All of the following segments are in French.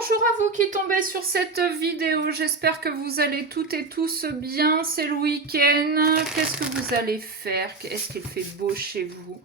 Bonjour à vous qui tombez sur cette vidéo, j'espère que vous allez toutes et tous bien, c'est le week-end. Qu'est-ce que vous allez faire? Est-ce qu'il fait beau chez vous?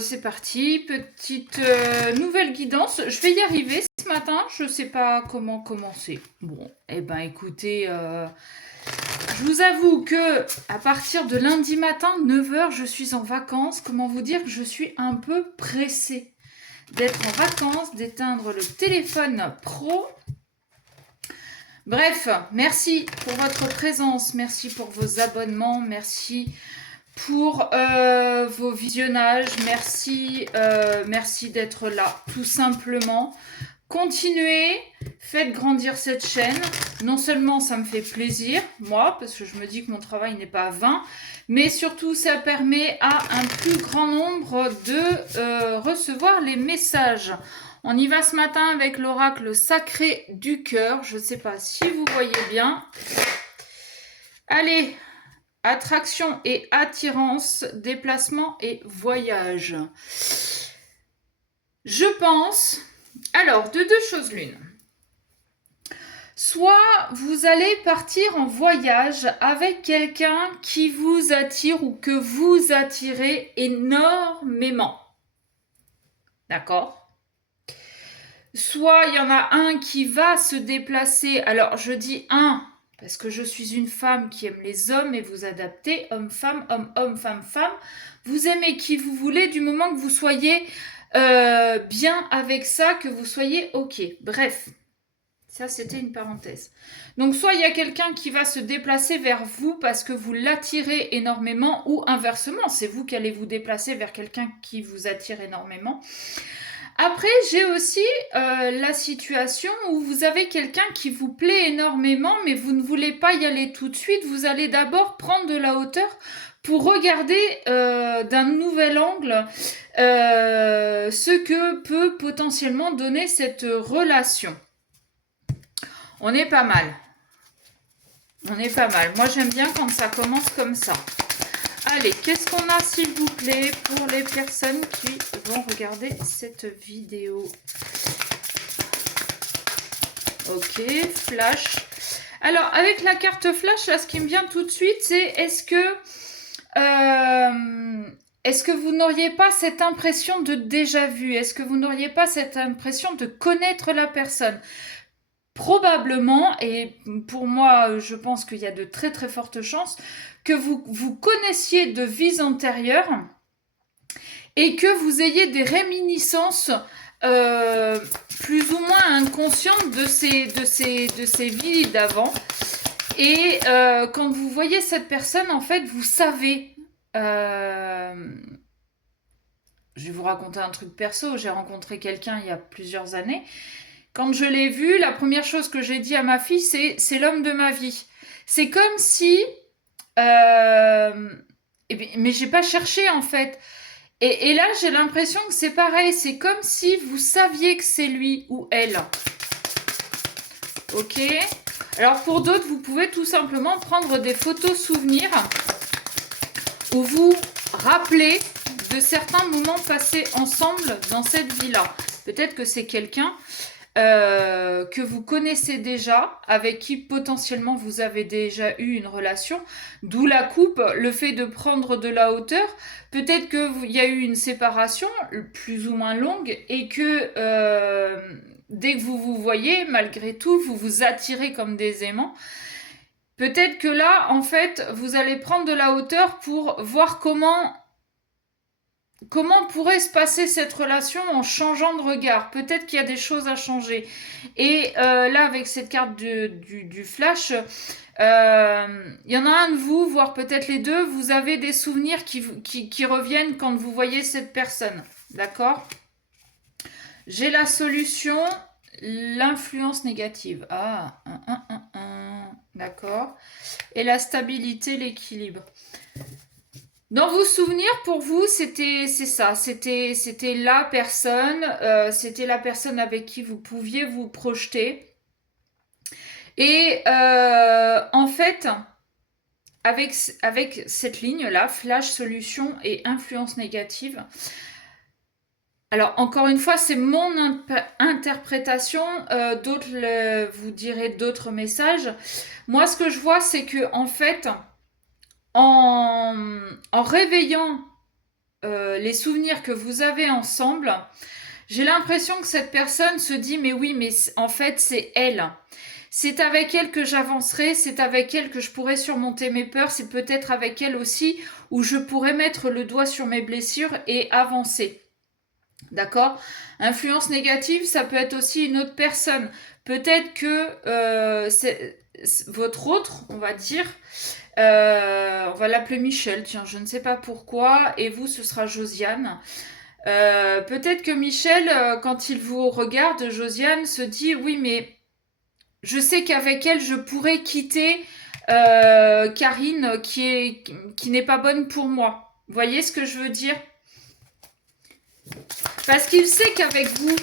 C'est parti, petite nouvelle guidance. Je vais y arriver ce matin, je sais pas comment commencer. Bon, eh ben écoutez, je vous avoue que à partir de lundi matin, 9 h, je suis en vacances. Comment vous dire que je suis un peu pressée d'être en vacances, d'éteindre le téléphone pro. Bref, merci pour votre présence, merci pour vos abonnements, merci pour vos visionnages, merci d'être là, tout simplement. Continuez, faites grandir cette chaîne. Non seulement ça me fait plaisir, moi, parce que je me dis que mon travail n'est pas vain, mais surtout ça permet à un plus grand nombre de recevoir les messages. On y va ce matin avec l'oracle sacré du cœur. Je ne sais pas si vous voyez bien. Allez, attraction et attirance, déplacement et voyage. Je pense... Alors, de deux choses l'une. Soit vous allez partir en voyage avec quelqu'un qui vous attire ou que vous attirez énormément. D'accord ? Soit il y en a un qui va se déplacer. Alors, je dis un, parce que je suis une femme qui aime les hommes et vous adaptez, homme-femme, homme-homme, femme-femme. Vous aimez qui vous voulez du moment que vous soyez bien avec ça, que vous soyez OK. Bref, ça c'était une parenthèse. Donc soit il y a quelqu'un qui va se déplacer vers vous parce que vous l'attirez énormément, ou inversement, c'est vous qui allez vous déplacer vers quelqu'un qui vous attire énormément. Après, j'ai aussi la situation où vous avez quelqu'un qui vous plaît énormément, mais vous ne voulez pas y aller tout de suite. Vous allez d'abord prendre de la hauteur pour regarder d'un nouvel angle ce que peut potentiellement donner cette relation. On est pas mal. On est pas mal. Moi, j'aime bien quand ça commence comme ça. Allez, qu'est-ce qu'on a, s'il vous plaît, pour les personnes qui vont regarder cette vidéo? Ok, flash. Alors, avec la carte flash, là, ce qui me vient tout de suite, c'est est-ce que vous n'auriez pas cette impression de déjà vu? Est-ce que vous n'auriez pas cette impression de connaître la personne? Probablement, et pour moi, je pense qu'il y a de très très fortes chances que vous connaissiez de vies antérieures et que vous ayez des réminiscences plus ou moins inconscientes de ces vies d'avant. Et quand vous voyez cette personne, en fait, vous savez... Je vais vous raconter un truc perso. J'ai rencontré quelqu'un il y a plusieurs années. Quand je l'ai vu, la première chose que j'ai dit à ma fille, c'est l'homme de ma vie. C'est comme si... mais j'ai pas cherché, en fait. Et là, j'ai l'impression que c'est pareil. C'est comme si vous saviez que c'est lui ou elle. Ok. Alors, pour d'autres, vous pouvez tout simplement prendre des photos souvenirs où vous rappelez de certains moments passés ensemble dans cette vie-là. Peut-être que c'est quelqu'un que vous connaissez déjà, avec qui potentiellement vous avez déjà eu une relation, d'où la coupe, le fait de prendre de la hauteur. Peut-être qu'il y a eu une séparation plus ou moins longue et que dès que vous vous voyez, malgré tout, vous vous attirez comme des aimants. Peut-être que là, en fait, vous allez prendre de la hauteur pour voir comment pourrait se passer cette relation en changeant de regard. Peut-être qu'il y a des choses à changer. Et là, avec cette carte du flash, il y en a un de vous, voire peut-être les deux, vous avez des souvenirs qui reviennent quand vous voyez cette personne. D'accord ? J'ai la solution, l'influence négative. Ah, d'accord. Et la stabilité, l'équilibre. Dans vos souvenirs, pour vous, c'était la personne, c'était la personne avec qui vous pouviez vous projeter. Et en fait, avec cette ligne-là, flash, solution et influence négative, Alors, encore une fois, c'est mon interprétation. D'autres vous direz d'autres messages. Moi, ce que je vois, c'est que en fait, en réveillant les souvenirs que vous avez ensemble, j'ai l'impression que cette personne se dit, mais oui, mais en fait, c'est elle. C'est avec elle que j'avancerai, c'est avec elle que je pourrai surmonter mes peurs, c'est peut-être avec elle aussi où je pourrai mettre le doigt sur mes blessures et avancer. D'accord? Influence négative, ça peut être aussi une autre personne. Peut-être que c'est votre autre, on va dire, on va l'appeler Michel, tiens, je ne sais pas pourquoi, et vous, ce sera Josiane. Peut-être que Michel, quand il vous regarde, Josiane se dit, oui, mais je sais qu'avec elle, je pourrais quitter Karine, qui n'est pas bonne pour moi. Vous voyez ce que je veux dire? Parce qu'il sait qu'avec vous,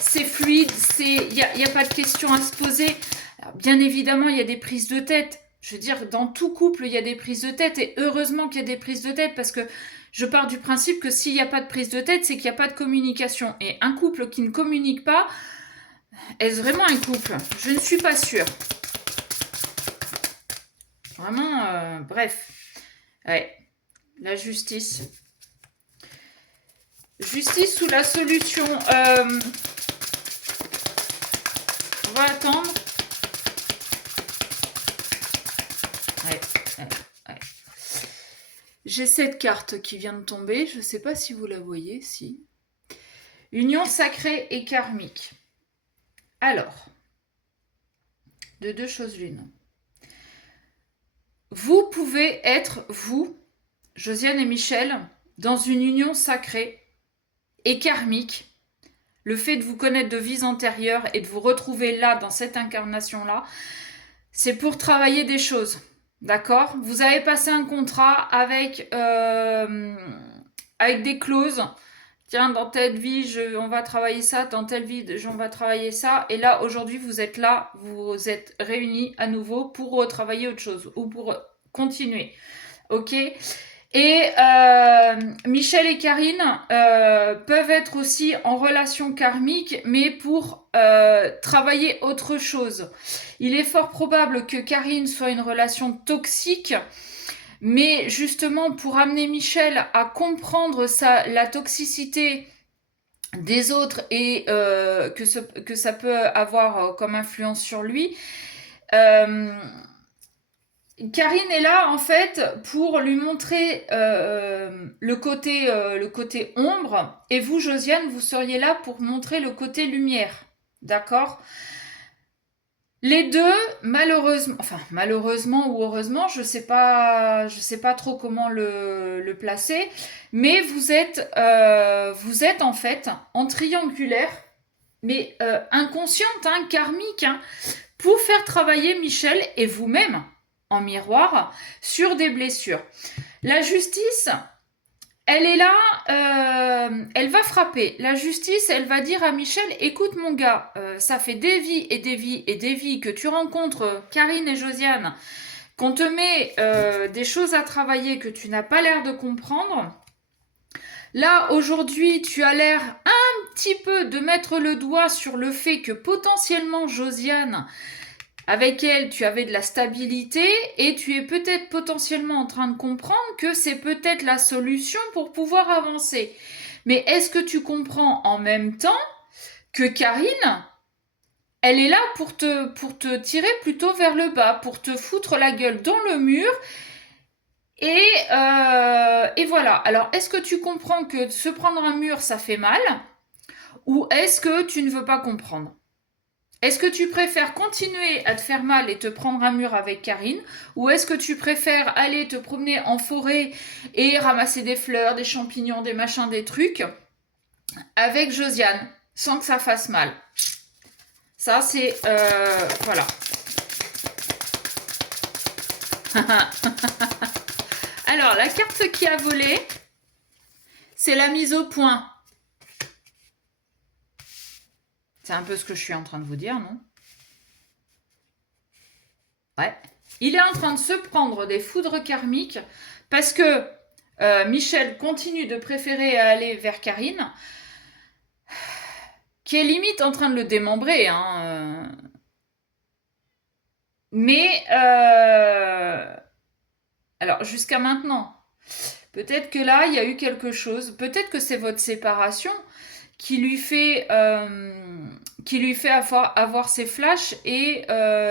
c'est fluide, il n'y a pas de questions à se poser. Alors, bien évidemment, il y a des prises de tête. Je veux dire, dans tout couple, il y a des prises de tête. Et heureusement qu'il y a des prises de tête parce que je pars du principe que s'il n'y a pas de prise de tête, c'est qu'il n'y a pas de communication. Et un couple qui ne communique pas, est-ce vraiment un couple? Je ne suis pas sûre. Vraiment, bref. Ouais, la justice. Justice ou la solution on va attendre. Ouais, ouais, ouais. J'ai cette carte qui vient de tomber. Je ne sais pas si vous la voyez. Si. Union sacrée et karmique. Alors, de deux choses l'une. Vous pouvez être, vous, Josiane et Michel, dans une union sacrée et karmique. Le fait de vous connaître de vies antérieures et de vous retrouver là, dans cette incarnation-là, c'est pour travailler des choses. D'accord? Vous avez passé un contrat avec des clauses. Tiens, dans telle vie, on va travailler ça. Dans telle vie, on va travailler ça. Et là, aujourd'hui, vous êtes là. Vous êtes réunis à nouveau pour retravailler autre chose ou pour continuer. Ok? Et Michel et Karine peuvent être aussi en relation karmique, mais pour travailler autre chose. Il est fort probable que Karine soit une relation toxique, mais justement pour amener Michel à comprendre la toxicité des autres et que ça peut avoir comme influence sur lui, Karine est là en fait pour lui montrer le côté ombre, et vous, Josiane, vous seriez là pour montrer le côté lumière. D'accord? Les deux, malheureusement ou heureusement, je sais pas trop comment le placer, mais vous êtes en fait en triangulaire, mais inconsciente, hein, karmique, hein, pour faire travailler Michel et vous-même en miroir sur des blessures. La justice, elle est là, elle va frapper. La justice, elle va dire à Michel, écoute mon gars, ça fait des vies et des vies et des vies que tu rencontres Karine et Josiane, qu'on te met des choses à travailler que tu n'as pas l'air de comprendre. Là, aujourd'hui, tu as l'air un petit peu de mettre le doigt sur le fait que potentiellement Josiane, avec elle, tu avais de la stabilité et tu es peut-être potentiellement en train de comprendre que c'est peut-être la solution pour pouvoir avancer. Mais est-ce que tu comprends en même temps que Karine, elle est là pour te tirer plutôt vers le bas, pour te foutre la gueule dans le mur. Et voilà. Alors, est-ce que tu comprends que se prendre un mur, ça fait mal? Ou est-ce que tu ne veux pas comprendre? Est-ce que tu préfères continuer à te faire mal et te prendre un mur avec Karine, ou est-ce que tu préfères aller te promener en forêt et ramasser des fleurs, des champignons, des machins, des trucs avec Josiane, sans que ça fasse mal? Ça, c'est... voilà. Alors, la carte qui a volé, c'est la mise au point. C'est un peu ce que je suis en train de vous dire, non? Ouais. Il est en train de se prendre des foudres karmiques parce que Michel continue de préférer aller vers Karine, qui est limite en train de le démembrer, hein. Mais, alors jusqu'à maintenant, peut-être que là, il y a eu quelque chose, peut-être que c'est votre séparation qui lui fait avoir ses flashs et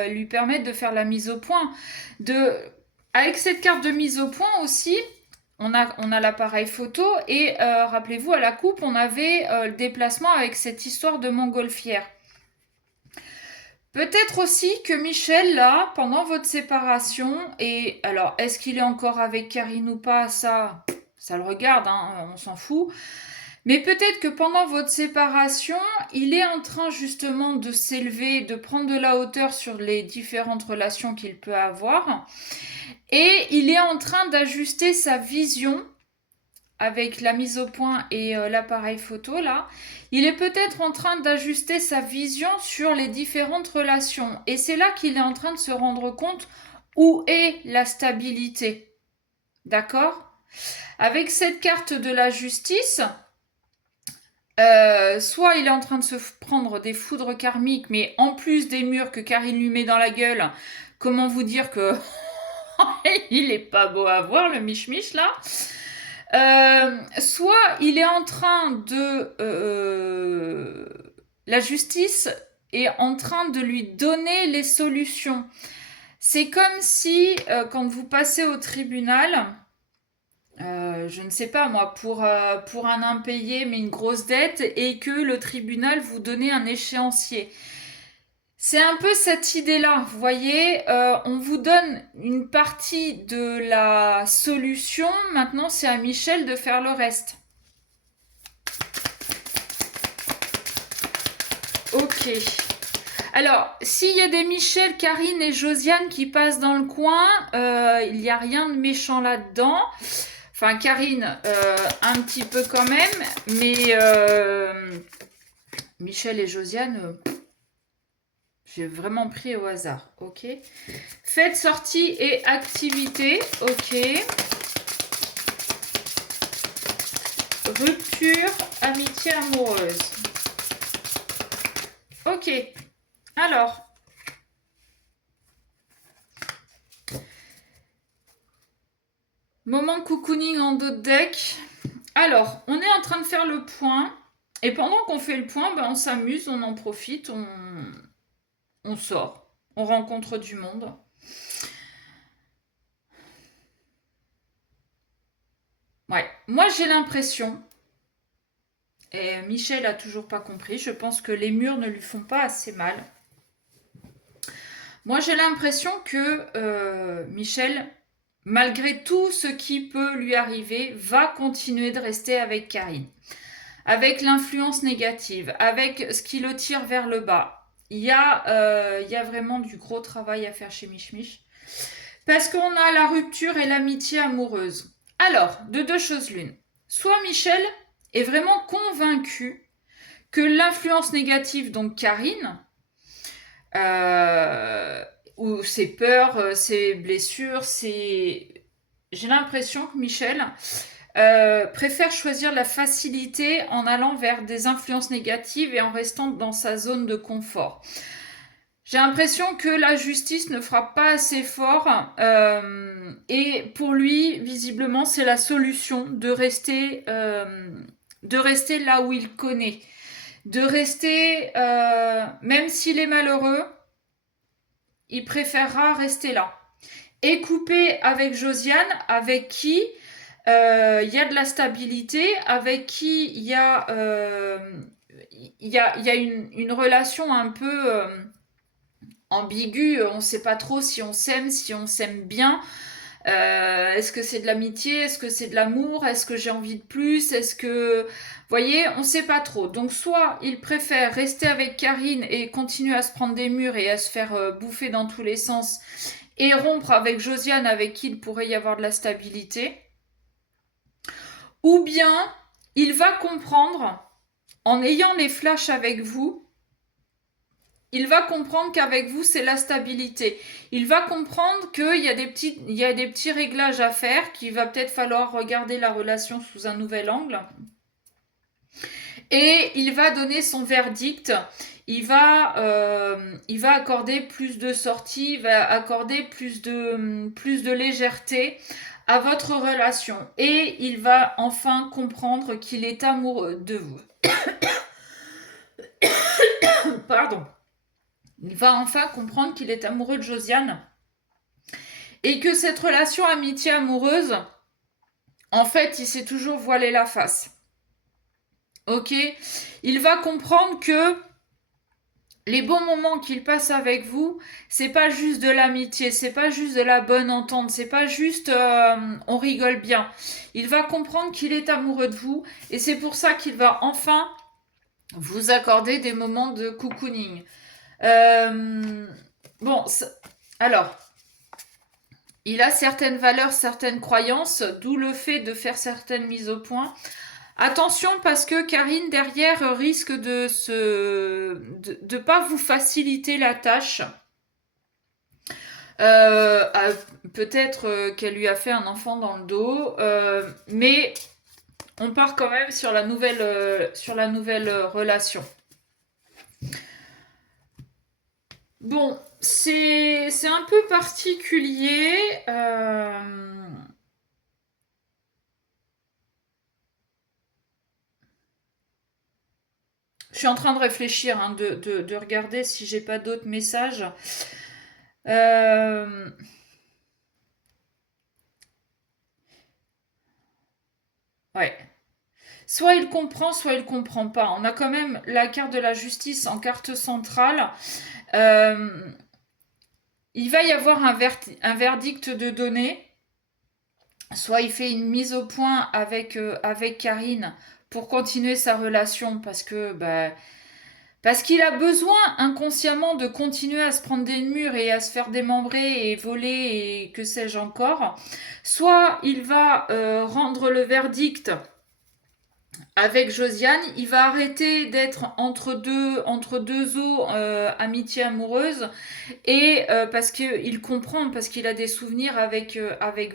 lui permettre de faire la mise au point. Avec cette carte de mise au point aussi, on a l'appareil photo et rappelez-vous, à la coupe, on avait le déplacement avec cette histoire de montgolfière. Peut-être aussi que Michel, là, pendant votre séparation, et alors, est-ce qu'il est encore avec Karine ou pas, ça le regarde, hein, on s'en fout. Mais peut-être que pendant votre séparation, il est en train justement de s'élever, de prendre de la hauteur sur les différentes relations qu'il peut avoir. Et il est en train d'ajuster sa vision avec la mise au point et l'appareil photo là. Il est peut-être en train d'ajuster sa vision sur les différentes relations. Et c'est là qu'il est en train de se rendre compte où est la stabilité. D'accord ? Avec cette carte de la justice, soit il est en train de se prendre des foudres karmiques, mais en plus des murs que Karine lui met dans la gueule, comment vous dire que il est pas beau à voir le mich-mich là. Soit il est en train de... la justice est en train de lui donner les solutions. C'est comme si, quand vous passez au tribunal, je ne sais pas moi, pour un impayé mais une grosse dette, et que le tribunal vous donnait un échéancier. C'est un peu cette idée-là, vous voyez, on vous donne une partie de la solution, maintenant c'est à Michel de faire le reste. Ok. Alors, s'il y a des Michel, Karine et Josiane qui passent dans le coin, il n'y a rien de méchant là-dedans. Enfin, Karine, un petit peu quand même, mais Michel et Josiane, j'ai vraiment pris au hasard, ok. Fête, sortie et activité, ok. Rupture, amitié amoureuse. Ok, alors. Moment cocooning en dos de deck. Alors, on est en train de faire le point. Et pendant qu'on fait le point, ben, on s'amuse, on en profite, on sort, on rencontre du monde. Ouais, moi j'ai l'impression, et Michel a toujours pas compris, je pense que les murs ne lui font pas assez mal. Moi j'ai l'impression que Michel, malgré tout ce qui peut lui arriver, va continuer de rester avec Karine. Avec l'influence négative, avec ce qui le tire vers le bas. Il y a vraiment du gros travail à faire chez Mich Mich. Parce qu'on a la rupture et l'amitié amoureuse. Alors, de deux choses l'une. Soit Michel est vraiment convaincu que l'influence négative, donc Karine, ou ses peurs, ses blessures, j'ai l'impression que Michel préfère choisir la facilité en allant vers des influences négatives et en restant dans sa zone de confort. J'ai l'impression que la justice ne fera pas assez fort et pour lui, visiblement, c'est la solution de rester là où il connaît. De rester, même s'il est malheureux, il préférera rester là. Et couper avec Josiane, avec qui il y a de la stabilité, avec qui il y a une relation un peu ambiguë. On ne sait pas trop si on s'aime bien. Est-ce que c'est de l'amitié? Est-ce que c'est de l'amour? Est-ce que j'ai envie de plus? Est-ce que... Vous voyez, on ne sait pas trop. Donc soit il préfère rester avec Karine et continuer à se prendre des murs et à se faire bouffer dans tous les sens, et rompre avec Josiane, avec qui il pourrait y avoir de la stabilité. Ou bien il va comprendre, en ayant les flashs avec vous, il va comprendre qu'avec vous, c'est la stabilité. Il va comprendre qu'il y a il y a des petits réglages à faire, qu'il va peut-être falloir regarder la relation sous un nouvel angle. Et il va donner son verdict. Il va accorder plus de sorties, il va accorder plus de légèreté à votre relation. Et il va enfin comprendre qu'il est amoureux de vous. Pardon. Il va enfin comprendre qu'il est amoureux de Josiane. Et que cette relation amitié amoureuse, en fait, il s'est toujours voilé la face. Ok. Il va comprendre que les bons moments qu'il passe avec vous, c'est pas juste de l'amitié, c'est pas juste de la bonne entente, c'est pas juste on rigole bien. Il va comprendre qu'il est amoureux de vous et c'est pour ça qu'il va enfin vous accorder des moments de cocooning. Bon, alors, il a certaines valeurs, certaines croyances, d'où le fait de faire certaines mises au point. Attention parce que Karine derrière risque de pas vous faciliter la tâche. Euh, Peut-être qu'elle lui a fait un enfant dans le dos, mais on part quand même sur la nouvelle relation. Bon, c'est un peu particulier. Je suis en train de réfléchir, hein, de regarder si j'ai pas d'autres messages. Euh, ouais. Soit il comprend, soit il comprend pas. On a quand même la carte de la justice en carte centrale. Euh, il va y avoir un verdict de donner. Soit il fait une mise au point avec Karine pour continuer sa relation parce qu'il a besoin inconsciemment de continuer à se prendre des murs et à se faire démembrer et voler et que sais-je encore. Soit il va rendre le verdict avec Josiane, il va arrêter d'être entre deux eaux, amitié amoureuse, et parce qu'il comprend, parce qu'il a des souvenirs avec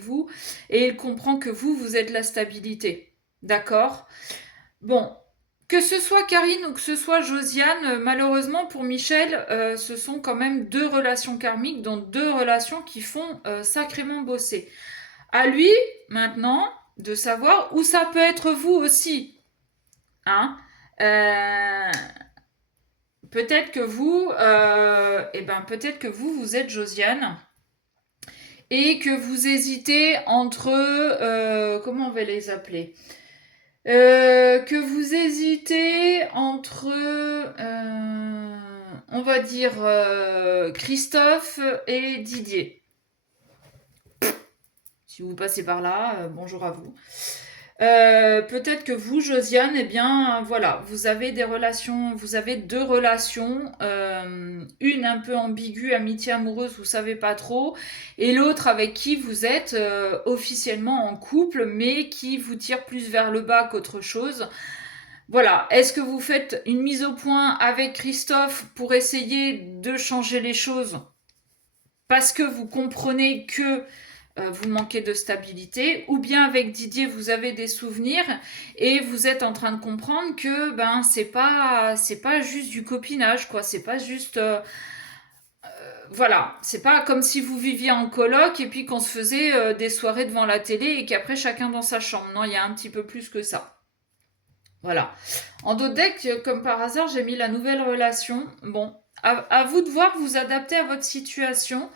vous, et il comprend que vous êtes la stabilité. D'accord. Bon, que ce soit Karine ou que ce soit Josiane, malheureusement pour Michel, ce sont quand même deux relations karmiques, donc deux relations qui font sacrément bosser. À lui, maintenant, de savoir où ça peut être vous aussi. Hein. Euh, peut-être que vous êtes Josiane et que vous hésitez entre, comment on va les appeler, que vous hésitez entre, on va dire Christophe et Didier. Si vous passez par là, bonjour à vous. Peut-être que vous, Josiane, eh bien, voilà, vous avez deux relations, une un peu ambiguë, amitié amoureuse, vous savez pas trop, et l'autre avec qui vous êtes officiellement en couple, mais qui vous tire plus vers le bas qu'autre chose. Voilà, est-ce que vous faites une mise au point avec Christophe pour essayer de changer les choses parce que vous comprenez que vous manquez de stabilité, ou bien avec Didier vous avez des souvenirs et vous êtes en train de comprendre que c'est pas juste du copinage quoi, c'est pas juste voilà, c'est pas comme si vous viviez en coloc et puis qu'on se faisait des soirées devant la télé et qu'après chacun dans sa chambre. Non, il y a un petit peu plus que ça. Voilà. En dos deck, comme par hasard, j'ai mis la nouvelle relation. Bon, à vous de voir, vous adapter à votre situation.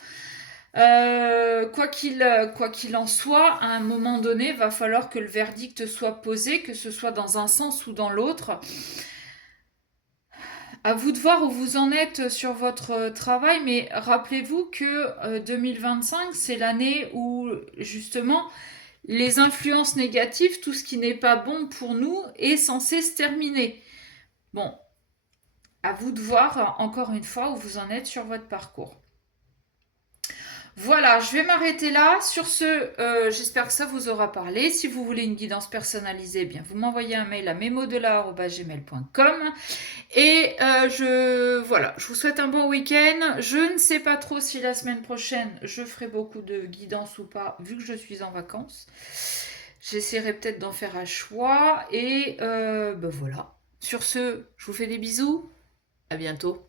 Quoi qu'il en soit, à un moment donné, va falloir que le verdict soit posé, que ce soit dans un sens ou dans l'autre. À vous de voir où vous en êtes sur votre travail, mais rappelez-vous que 2025, c'est l'année où justement les influences négatives, tout ce qui n'est pas bon pour nous, est censé se terminer. Bon, à vous de voir encore une fois où vous en êtes sur votre parcours. Voilà, je vais m'arrêter là. Sur ce, j'espère que ça vous aura parlé. Si vous voulez une guidance personnalisée, eh bien, vous m'envoyez un mail à memodela@gmail.com. Et voilà, je vous souhaite un bon week-end. Je ne sais pas trop si la semaine prochaine, je ferai beaucoup de guidance ou pas, vu que je suis en vacances. J'essaierai peut-être d'en faire un choix. Et voilà. Sur ce, je vous fais des bisous. À bientôt.